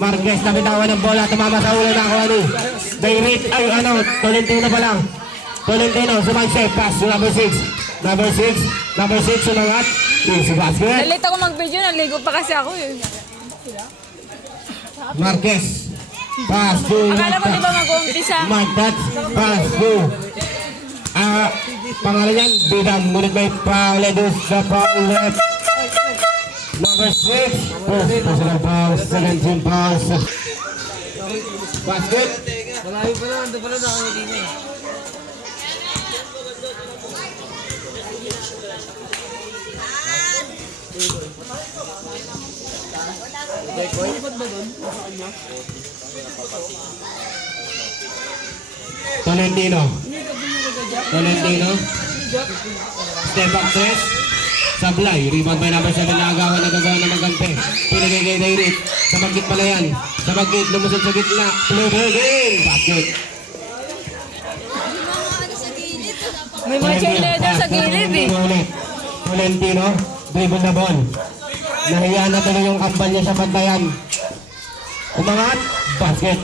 Marquez na bitawan ng bola. Tumama sa ulo na ako ano. Direct, ay ano, Tolentino pa lang. Tolentino, sumagsay, pass number 6. Number 6, number 6, sumangat. Easy basket. Nalit ako mag-video, naligo pa kasi ako eh. Marquez. Pass to Akala mo di ba mag-uumpisa? Magdat. Pass to. Ah, pangalan yan, Bidam. Ngunit may doon sa foul left. Number 6. First personal foul, 17 fouls. Basket. Malayo pa naman, doon pala na. Tolentino. Tolentino. Step back press. Sablay. Rebound by number 7 na agawan nagagawa ng magante. Pinagay kay Dairit. Sa magkit pala yan. Sa magkit. Lumusod sa gitna. Play game. Basket. May mga cheerleader sa gilid eh. Tolentino. Dribble na ball. Nahiya na tuloy yung kambal niya sa pantayan. Umangat. Basket.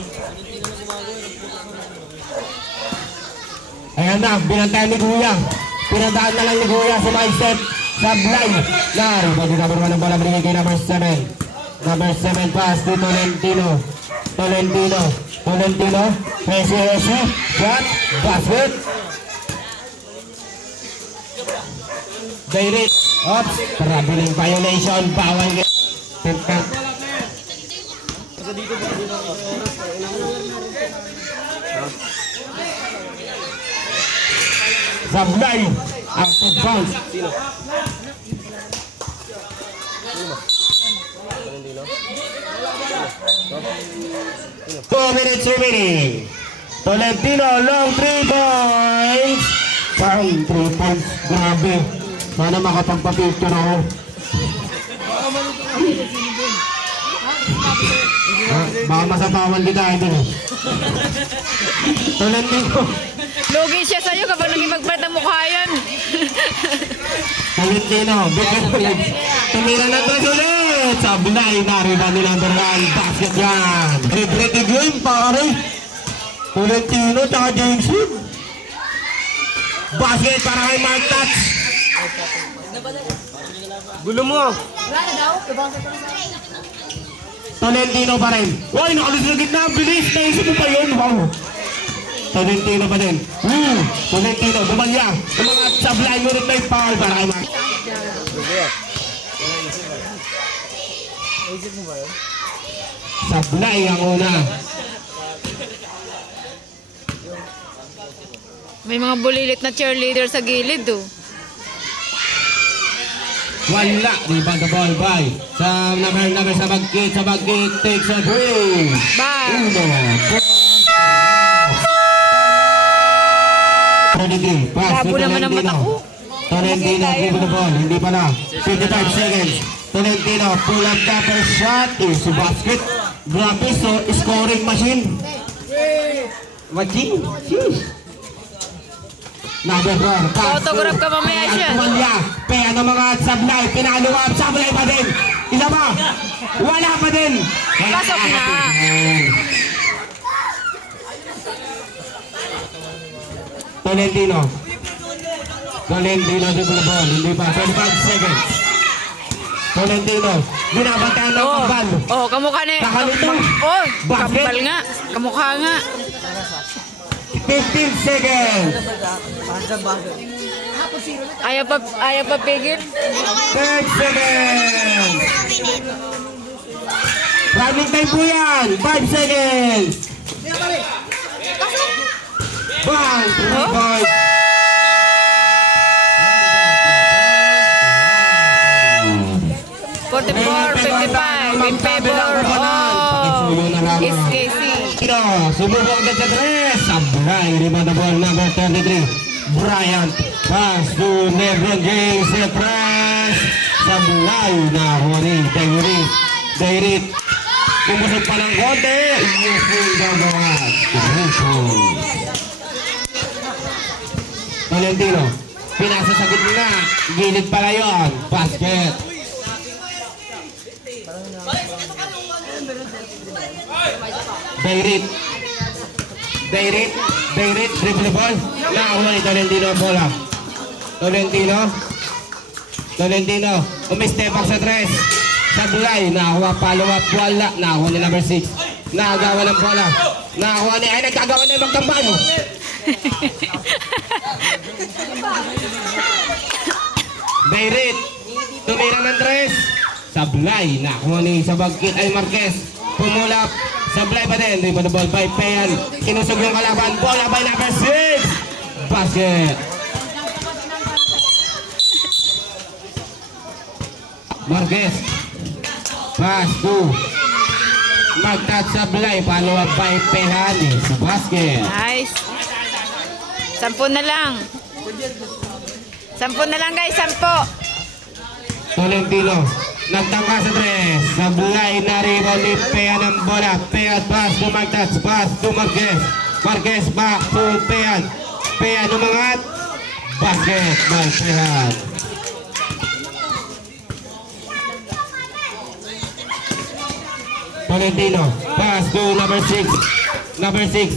Ayan na, binantayan ni Kuya. Pinandaan na lang ni Kuya sa mindset. Sablay. Laro, pwede na ng bola binigay kay number 7. Number 7 pass to Tolentino. Tolentino. Tolentino. Messi, Messi. Shot. Basket. Direct. Oops. Traveling violation. Bawal. Pinta. Sablay. Out of bounds. Two minutes remaining. Tolentino, long three points. Fine, three points. Grabe. Sana makapagpa-picture ako. Ah, baka masapawan kita, idol. Tolentino. Lugi siya sa'yo kapag naging magpalit ng mukha yun. Tolentino, bigyan ulit. Tumira na tres ulit. Sablay, nariba ni number one. Basket yan. Ready game, pare. Tolentino, tsaka James Hood. Basket para kay Mark Touch. Gulo mo! Tolentino pa rin. Uy, nakalis na gitna. Bilis. Naisip mo pa yun. Wow. Tolentino pa din. Hmm. Tolentino, bumalya. Yung mga sablay, ngunit may foul para kay Mark. Sablay ang una. May mga bulilit na cheerleader sa gilid oh. Wala. Rebound the ball by. Sa number number sa bagkit. Sa bagkit. Takes a three. Bye! Uno. Twenty-three. Pass Labo naman ang mata ko. Tolentino, give the ball. Hindi pa na. 55 seconds. Tolentino, pull up the first shot. Is basket. Grabe, so scoring machine. Machine. Jeez. Number 4. Pass Autograph ka mamaya siya. Tumalya. Kaya ng mga sablay. Pinaluwap. Sablay pa din. Isa pa. Wala pa din. Pasok pa na. Tolentino dribble the ball. Hindi pa. 25 seconds. Tolentino. Binabantayan ng Oh, kambal. oh kamukha na Kakalito. Oh, Bakit? kambal nga. Kamukha nga. 15 seconds. Ayaw pa, ayaw pa pigil. 10 seconds. Running time po yan. 5 seconds. Bang! 3 points. Forty-four, fifty-five. In favor of SKC. Sububok agad sa tres. Sablay, rebound the ball number 33. Bryant, pass to Lebron James. The press. Sablay na huli. Dairit. Dairit. Kumusog pa ng konti. Useful daw mga. Valentino. Pinasa sa gitna. Gilid pala yun. Basket. Dairit. Dairit. Dairit. Dribble ball. Nakakuha ni Tolentino ang bola. Tolentino. Tolentino. Umistep back sa tres. Sablay. Nakakuha follow up. Wala. Nakakuha ni number 6. Nakagawa ng bola. Nakakuha ni... Ay, nagkagawa na yung magtamban. Dairit. Tumira ng tres. Sablay. Nakakuha ni Sabagkit. Ay, Marquez. Pumulap. Sablay pa din. The ball by Pean. Kinusog yung kalaban. Bola by number 6. Basket. Marquez. Pass to. Magtat Sablay. Follow up by Pehan. Sa basket. Nice. Sampu na lang. Sampu na lang guys, sampu. Tolentino. Nagtangka sa tres. Sablay na rebound ni Pean ang bola. Pass to Magtat. Pass to Marquez. Back to Pean. Pean umangat. Basket by Pean. Tolentino. Pass to number 6. Number 6.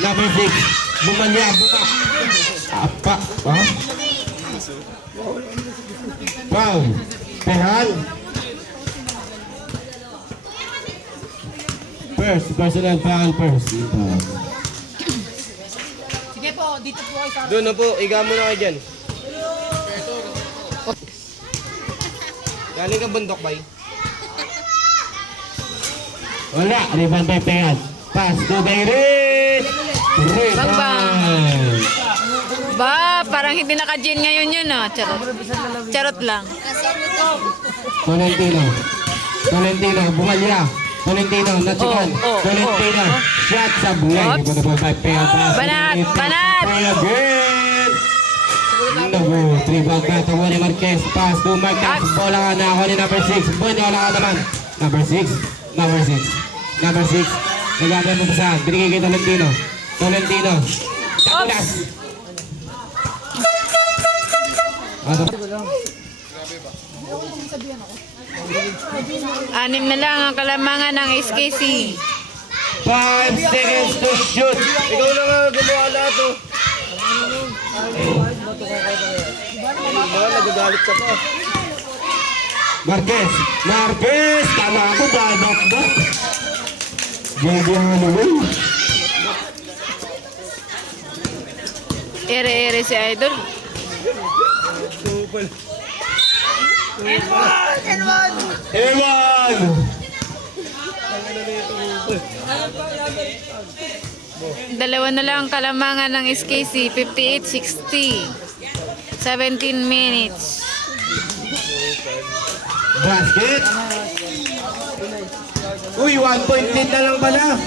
Number 6. Bumalya. Bumak. Apa. Ha? Foul. Pehan. First, personal foul first. Doon na po, iga mo na kayo dyan. Galing ka bundok, bay. Wala. Rebound by Pehan. Pass to Dairit. Bang, bang. Ba, parang hindi naka-gin ngayon yun ah. Charot. Charot lang. Tolentino. Tolentino. Bumalya. Tolentino. Natsikan. Oh, oh, Tolentino. oh. Shot sa bulay. Oops. Rebound ball by Pehan. Pass to Banat, banat. Nabu, rebound ka to ni Marquez. Pass Marquez. Bola ka na ako ni number 6. Boy, wala ka naman. Number 6. Number 6. Number 6. Nagagawin mo pa saan? Binigay kay Tolentino. Tolentino. Tapulas. Ano? Anim na lang ang kalamangan ng SKC. 5 seconds to shoot. Ikaw na nga gumawa lahat, oh. Diba, nagagalit ka pa. Marquez. Marquez. Tama ako. Dadak ba? Gagi ang Ere-ere si Idol. Supal. Ewan! Dalawa na lang ang kalamangan ng SKC. 58-60. 17 minutes. Basket. Uy, one point lead na lang pala.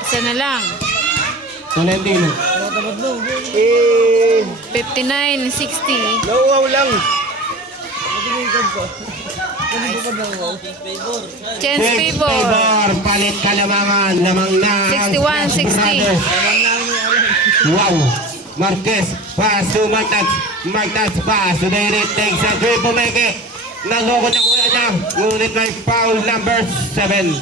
Isa na lang. Tolentino. Eh, 59-60. nauwaw lang. Chance Six favor. favor. Palit kalamangan. Lamang na. ang 61, Splash 60. Brothers. Wow. Marquez. Pass to Martas. Martas pass to Dairit. Takes a three. Pumeke. Naloko na kuya niya. Ngunit may foul number 7.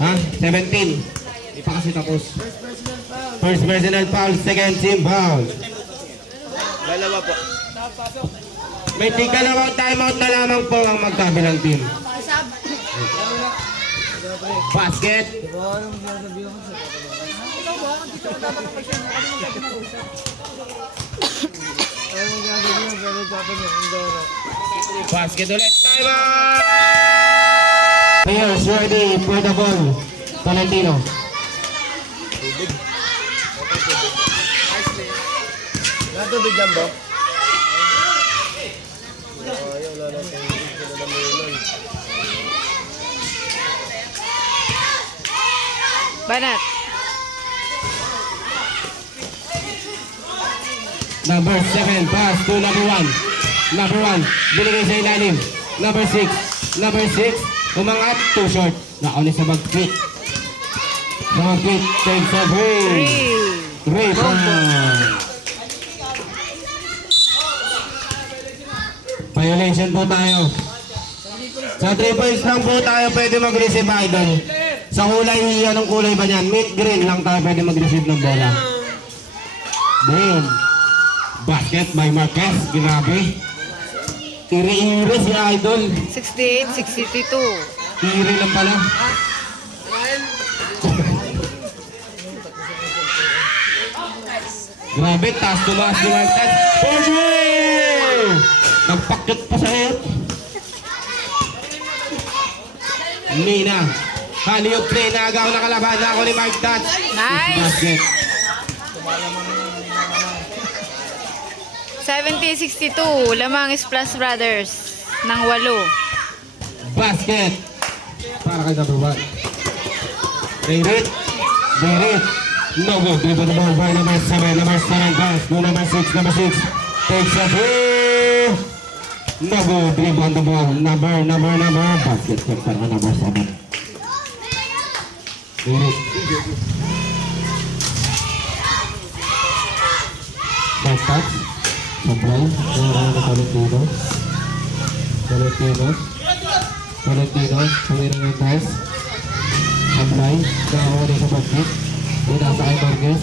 Ha? 17. Hindi pa kasi tapos. First personal foul. Second team foul. Dalawa po. May tigalawang timeout na lamang po ang magkabilang team. Basket. Basket ulit. Timeout! Players ready for the ball. Tolentino. Natubig lang ba? Ayaw, wala na tayong kinalamunan. Banat. Number 7, pass to number 1. Number 1, binigay sa ilalim. Number 6, number 6, umangat, too short. Nakunin sa mag-quit. Sa mag-quit, takes a break. 3 Three. Point. Violation po tayo. Sa 3 points lang po tayo pwede mag-receive idol. Sa kulay, anong kulay ba niyan? Mid green lang tayo pwede mag-receive ng bola. Green. Basket by Marquez. Grabe. Iri-iri si idol. 68, 62. Iri lang pala. Grabe, taas tumaas ni Marquez. Pwede! Nagpakyot pa sa iyo. Nina. Haliot play na agaw na kalaban na ako ni Mike Dutch. Nice. Basket. 70, 62. Lamang is Plus Brothers. Ng walo. Basket. Para kay number one. David. David. No good. Dribble the ball by number seven. Number seven pass. No number six. Number six. Takes a three. No good. Dribble on the ball. Number, number, number. Basket check para kay number seven. David. Back touch. Supply. Meron na Valentino. Valentino. Valentino, tumira ng pass. Sablay, nakakuha na sa basket. Inasa kay Marquez.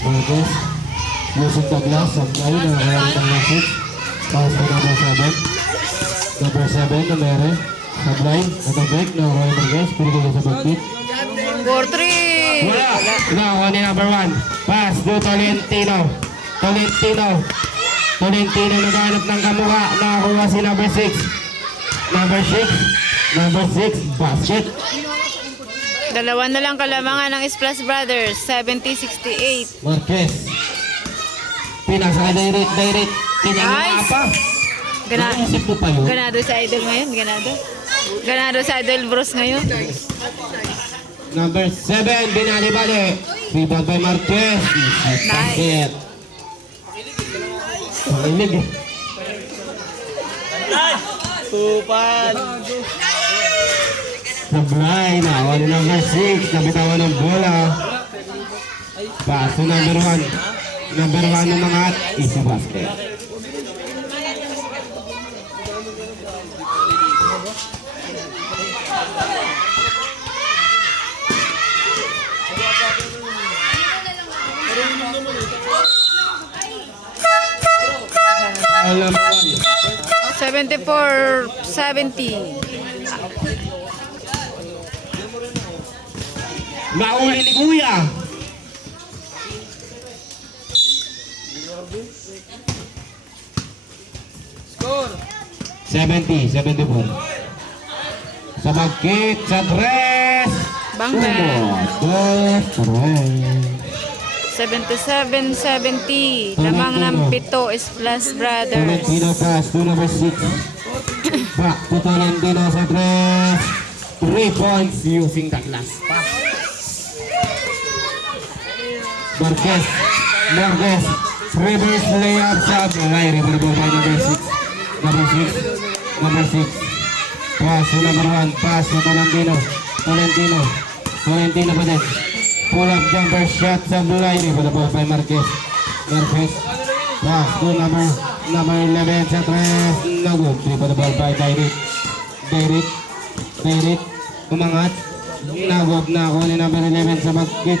Marquez. Yusuf Douglas, Sablay, nakakuha na ng basket. Pass to number 7. Number 7, na mere. Sablay, natabek, nakakuha ni Marquez. Pinigay niya sa basket. 4-3. Wala! Nakakuha ni number 1. Pass to Tolentino. Tolentino. Tolentino naghanap ng kamuha. Nakakuha si number 6. Number 6. Number 6. Basket. Dalawa na lang kalamangan ng Splash Brothers. 70, 68. Marquez. Pinasa kay direct, direct. Tinanong Nice. pa. Gana Naisip mo pa yun? ganado sa idol ngayon. Ganado. Ganado sa idol bros ngayon. Number 7, binali-bali. Rebound by Marquez. Basket. Pangilig eh. Tupan. Sablay na. Wala number 6. Nabitawan ng bola. Paso number 1. Number 1 ng mga at easy basket. Alam mo, 74, 70. Nauli ni Kuya. Score. 70, 74. Sa magkit, sa tres. Bangga. Dos, tres. 77, 70. Lamang ng pito is Plus Brothers. Tolentino pass to number 6. Back to Tolentino sa tres. Three points using that last pass. Marquez. Marquez. Reverse layup sa Malay. Reverse ball by number 6. Number 6. Number 6. Pass to number 1. Pass to Tolentino. Tolentino. Tolentino pa din. Pull up jumper shot sa Malay. Reverse ball by Marquez. Marquez. Pass to number number 11 sa tres. No good. The ball by Dairit. Dairit. Dairit. Umangat. Nagod na ako ni number 11 sa basket.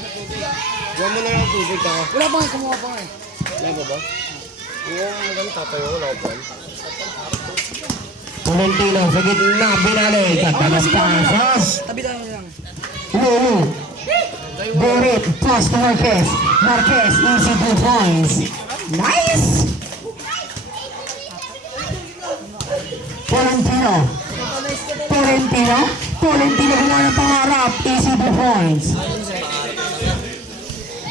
Diyan mo na lang tubig ka. Wala pa nga, kumuha pa nga. Wala ba ba? Yung maganda tatayo, wala pa. Tolentino sa gitna. Binali. Ganda ng pasas. Tabi tayo lang. Lulu. Pass to Marquez. Marquez. Easy two points. Nice. Tolentino. Tolentino. Tolentino kumuha ng pangarap. Easy two points.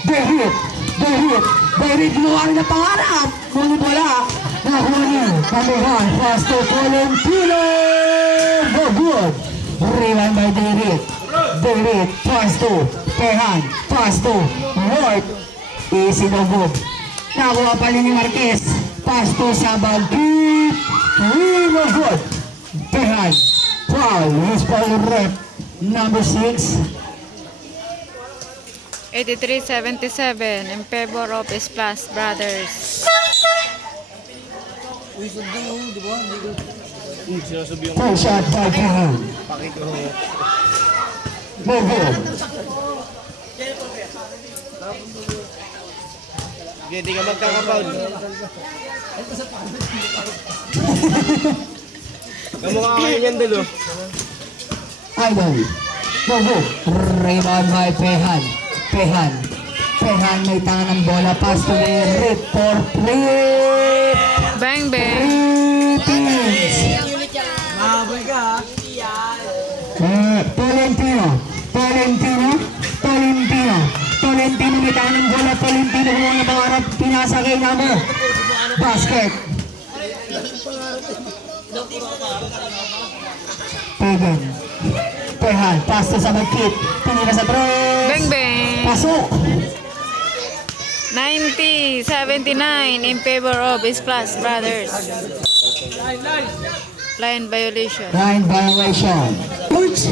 Dairit. Dairit. Dairit kumuha rin ng pangarap. Ngunit wala. Nahuli. Number one. Pass to Tolentino. good. Rebound by David. David, pass to Pehan, pass to Ward. Easy no good. Nakuha pa ni Marquez. Pass to Sabag. Deep. No good. Pehan. Foul. His foul rep. Number 6. 83-77 in favor of Splash Brothers. Hmm, sinasabi yung Full shot by Pehan. pakito ko. No good. Sige, di ka magkakapound. Kamukha kayo niyan dalo. Idol. Good. Rebound by Pehan. Pehan. May tanga ng bola. Pass to the Rip for three. Bang bang! Philippines. Eh, Tolentino. Tolentino. Tolentino. Tolentino may tanga ng bola. Tolentino kung ano pangarap. Pinasa kay Namo. Basket. Pegan. Pehan. Pass to sa magkit. Pinira sa press. Bang bang! Pasok. 90-79 in favor of Splash Brothers. Line violation. Line violation. Coach!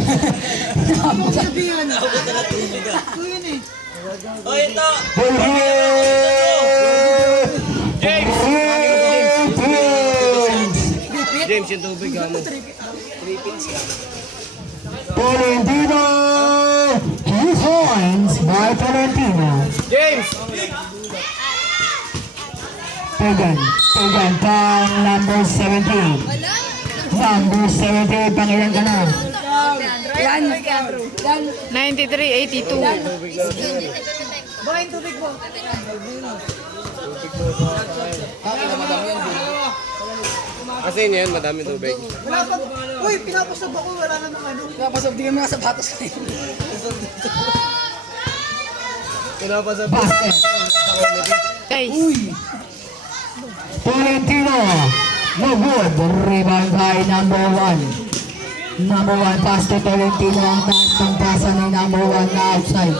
James, yung tubig ka mo. Tolentino! Tolentino. James! Pagan. Pagan pang number 17. Number 17, pangilan ka na. 93-82. Kasi yun yan, madami tubig. Uy, pinapasab ako, wala na ng ano. Pinapasab, di mga sapatos na yun. Pinapasabi. Basket. Guys, Tolentino. No good. Rebound by number 1. Number 1 pass to Tolentino. Ang taas ng pasa ni number 1 na outside.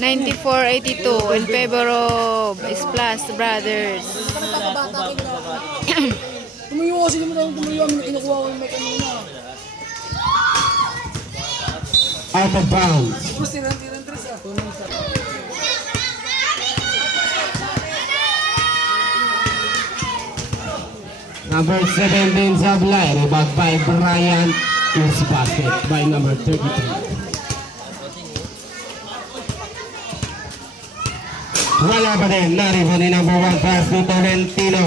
94-82 in favor of Splash Brothers. Tumayo kasi naman ako, na kinukuha ko yung may kanina. Out of bounds. Number 17 Sablay, rebound by Brian is basket by number 33. Wala pa din, narito ni number 1 pass to Tolentino.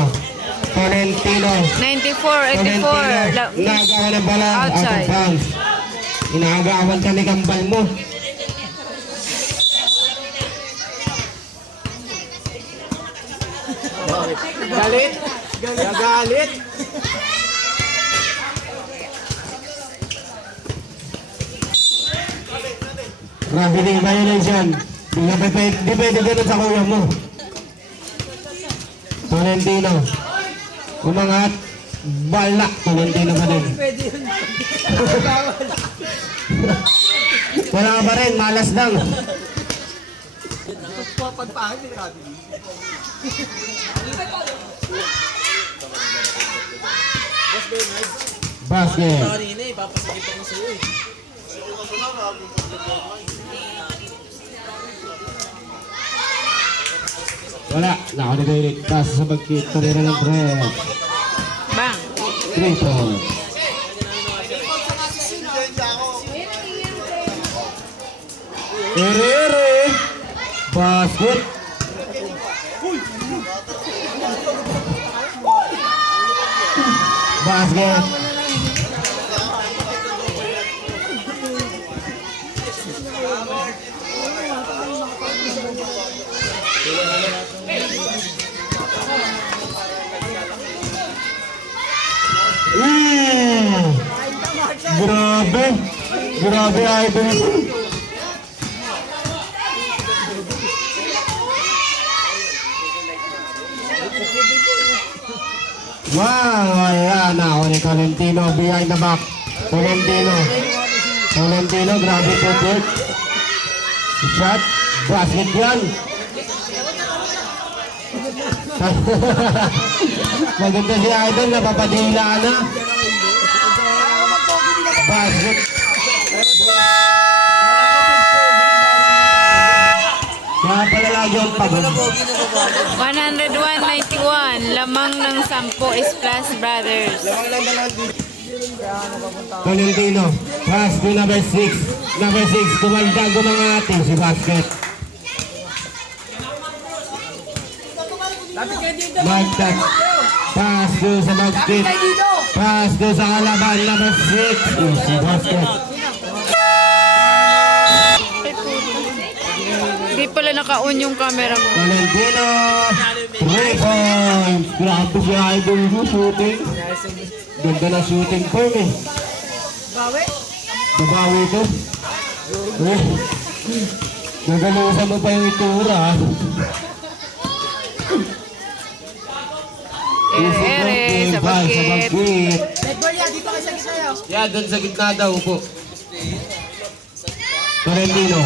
Tolentino. 94-84. Tolentino. La- Nagawa ng bala out of Outside. bounds. Inaagawan ka ni Kambal mo. Galit? Gagalit? Gravity violation. Di ka pwede, di pwede ganun sa kuya mo. Tolentino. Umangat. Bala. Tolentino pa din. Wala ka pa rin. Malas lang. Basket. Wala. Nakalimutan. Pass sa bagkit. Tumira ng tres. Bang! Three points. Ere, ere. Basket. Basket. Grabe, idol. Wow, wala na ako ni Tolentino behind the back. Tolentino. Tolentino, grabe po third. Shot. Basket yan. Maganda si Idol, napapadila na. Basket. Kaya pala lagi ang pagod. 101.91. Lamang ng 10 is Plus Brothers. Lamang lang dalawang dito. Tolentino. Pass to number 6. Number 6, tumaldag ang mga ating si Basket. Magtag. Pass to sa Basket. Pass to sa kalaban. Number 6, si Basket. Pala naka-on yung camera mo. Tolentino. 3 points. Grabe si Idol yung shooting. Ganda na shooting form eh. Bawi. Babawi ito. Eh. Nagalusan mo pa yung itura ah. Ere-ere, sa Sa bagkit. Ball yan, dito kayo sa gitna. Yeah, doon sa gitna daw po. Tolentino.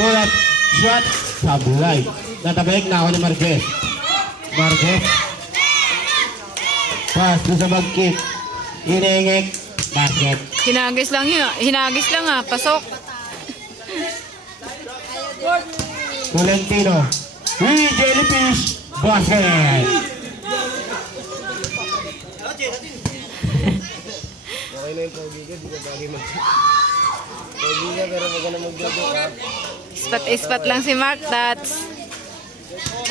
Pull up. Shot. Sablay. Natabalik na ako ni Marquez. Marquez. Pass doon sa bagkit. Inengek. Basket. Hinagis lang yun. Hinagis lang ah. Pasok. Tolentino. Uy, jellyfish. Basket. Okay na yung pogi ka, di ka bagay mag... Pogi ka, pero wag ka na mag-jogo ka. Ispat-ispat lang si Mark Tats.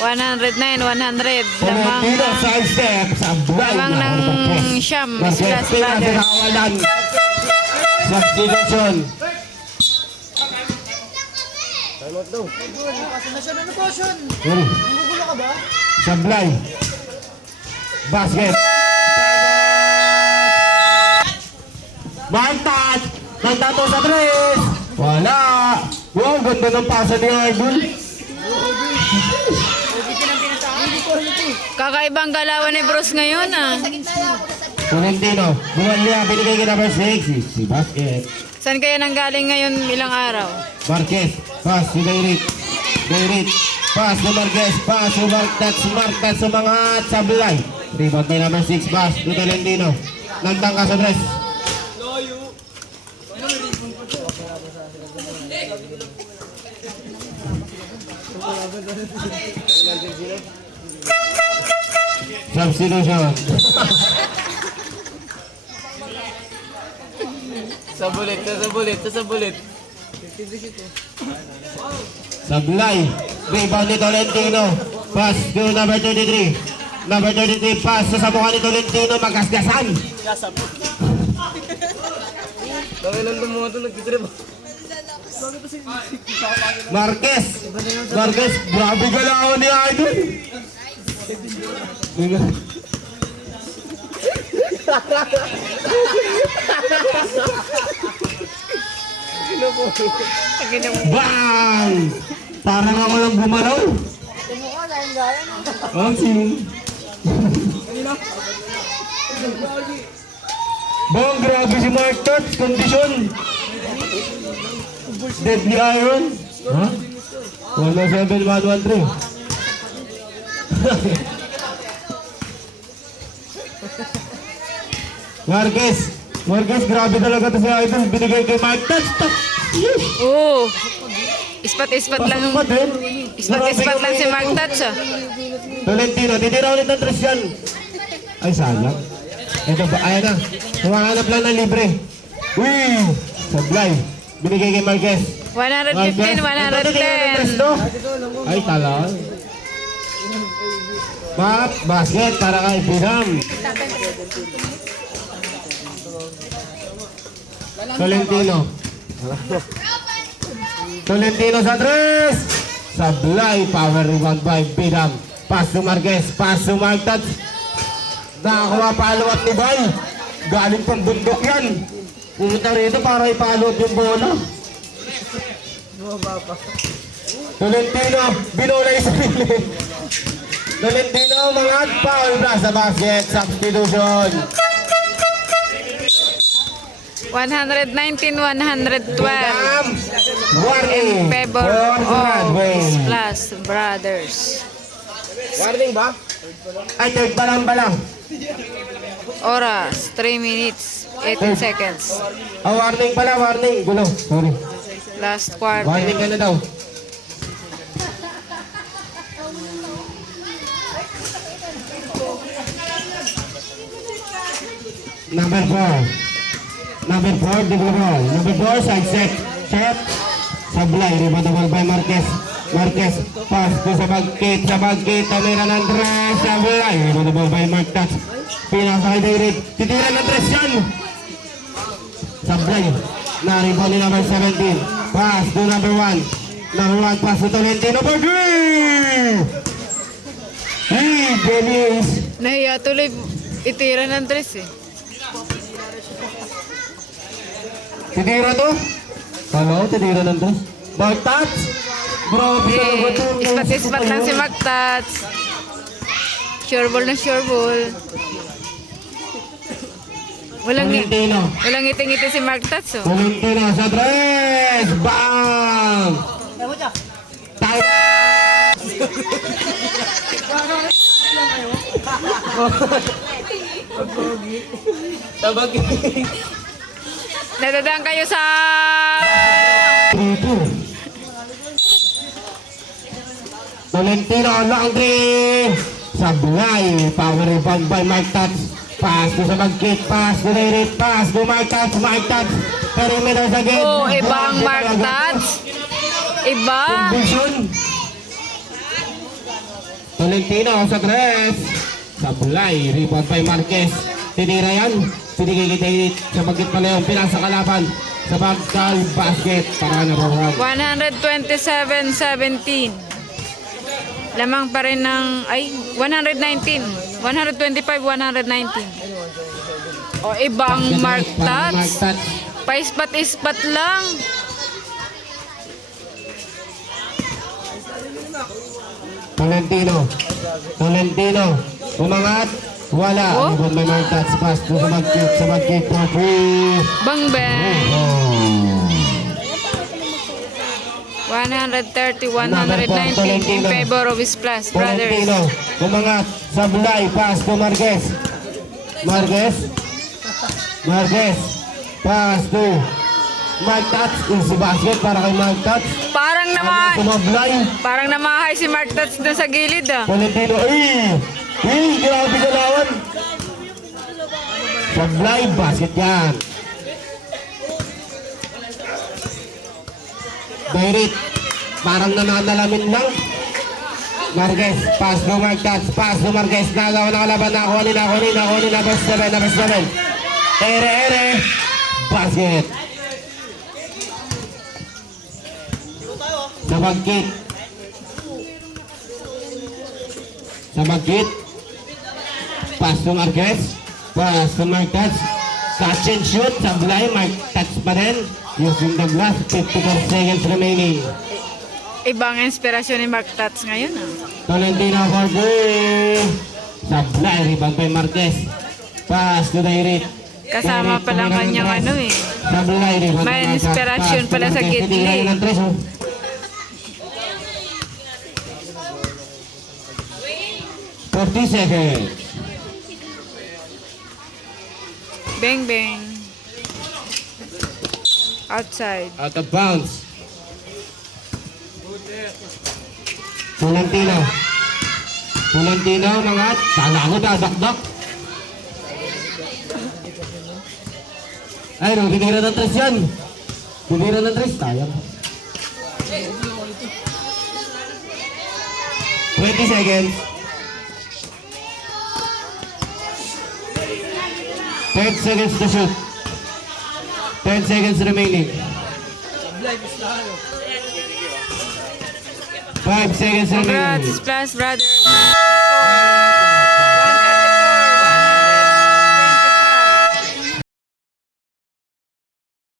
109, 100. Lamang Tolentino side step. Sablay. Lamang na ako ni ng siyam. Sa Brothers. Substitution. Time out daw. Ano po, Sean? Yun. Gugulo ka ba? Sablay. Basket. Mantat. Mantato sa tres. Wala. Wow, ganda ng pasa ni Idol. Kakaibang galawan ni Bruce ngayon ah. Tolentino. Bumalya. Binigay ka number 6. Si, si Basket. Saan kaya nanggaling ngayon ilang araw? Marquez. Pass si Dairit. Dairit. Pass to Marquez. Pass to Marquez. Marquez sa mga sablay. Rebound by number 6. Pass to Tolentino. Nagtangka sa tres. Substitution. Sa bulit, sa bulit, sa bulit. Sablay. Rebound ni Tolentino. Pass to number 33. Number 33 pass sa mukha ni Tolentino. Magkasgasan. Dami lang lumuha ito, nagtitrip. Marquez. Marquez. Grabe galaw ni Idol. Bang! Parang ako lang galing? Ang sino? Bang, grabe si Mark Tots. Kondisyon. Deadly Iron. Ha? 107, 113. Marquez. Marquez, grabe talaga to si Idol. Binigay kay Mark Tots. Tok. Yes. Oo. Ispat-ispat lang. Ispat-ispat lang si Mark Tats ah. Tolentino, titira ulit ng tres yan. Ay, sayang. Ito ba, ayan na. Humahanap lang ng libre. Uy! Sablay. Binigay kay Marquez. 115, Ito, titira ng tres 110. to. Ay, tala. Bat, basket para kay Binam. Tolentino. Tolentino sa tres. Sablay, power rebound by Binam. Pass to Marquez, pass to Martat. Nakakuha palawat ni Bay. Galing pang bundok yan. Pumunta rito para ipalot yung bola. Tolentino, binola yung sarili. Tolentino mga foul plus sa basket. Substitution. 119, 112. Dam. Warning. Favor of. Plus Brothers. Warning ba? Ay, third pa lang pa lang. Oras, 3 minutes, 18 seconds. Oh, warning pala, warning. Gulo. Sorry. Last quarter. Warning ka na daw. Number four. Number four, di ba ball? Number four, side set. Shot. Sablay, reboundable by Marquez. Marquez, pass to sa bagkit, sa bagkit, Tamira ng Andres, Sablay, reboundable by Mark Touch. Pinasa kay David, titira ng Andres yan. Sablay, ni number 17. Pass to number 1. Number 1, pass to Tolentino for three! Hey, Dennis! Nahiya tuloy itira ng dress eh. Titira to? Hello, titira ng to? Bagtat? Bro, to? Eh, ispat-ispat lang si Magtats. Sure ball na sure ball. Walang, walang ngiti-ngiti si Magtats oh. Tolentino sa tres! Bang! Tayo! Tabag. Nadadaan kayo sa... Dito. Tolentino, laundry! Sablay, power rebound by Mike Touch. Pass to sa magkit, pass to Derek, pass to Mike Touch, Mike Touch. Perimeter sa gate. Oh, ibang Magtats. Iba. Vision. Tolentino sa tres. Sablay, rebound by Marquez. Tinira yan. Pinigay kita sa magkit pala yun. Pinasa kalaban sa bagkal basket para narorag. 127-17. Lamang pa rin ng... Ay, 119. 125-119. O, ibang Mark Mark. Touch. Paispat-ispat lang. Tolentino. Tolentino. Umangat. Wala. Oh. By Mark Touch. Pass to sa magkit. Sa magkit. For free. Bang bang. Oh. 130, 119 in favor of his plus brothers. Umangat. Sablay. Pass to Marquez. Marquez. Marquez. Pass to Mark Touch. Easy basket para kay Mark Touch. Parang nama Sumablay. parang namahay si Mark Tats doon sa gilid ah. Valentino, eh! Eh, grabe galawan! Sablay, basket yan. Berit, parang nananalamin lang. Marquez, pass to Marquez, pass to Marquez, nagawa na kalaban, nakuha ni, nakuha ni, nakuha ni, number 7, number 7. Ere, ere, basket. Nabagkit. Sa magkit. Pass to Marquez. Pass to Marquez. Catch and shoot. Sablay. Mark touch pa rin. Using the glass. 54 seconds remaining. Ibang inspirasyon ni Mark Tats ngayon ah. Tolentino for three. Sablay. Rebound by Marquez. Pass to Dairit. Kasama pa lang kanyang ano eh. Sablay. Rebound May inspirasyon pala sa. Gidley. Forty seconds. Bang bang. Outside. Out of bounds. Tolentino. Tolentino, mga kala ko dadakdak. Ay, no, binira ng tres yan. Binira ng tres, sayang. 20 seconds. 10 seconds to shoot. 10 seconds remaining. 5 seconds Congrats, remaining. plus brothers.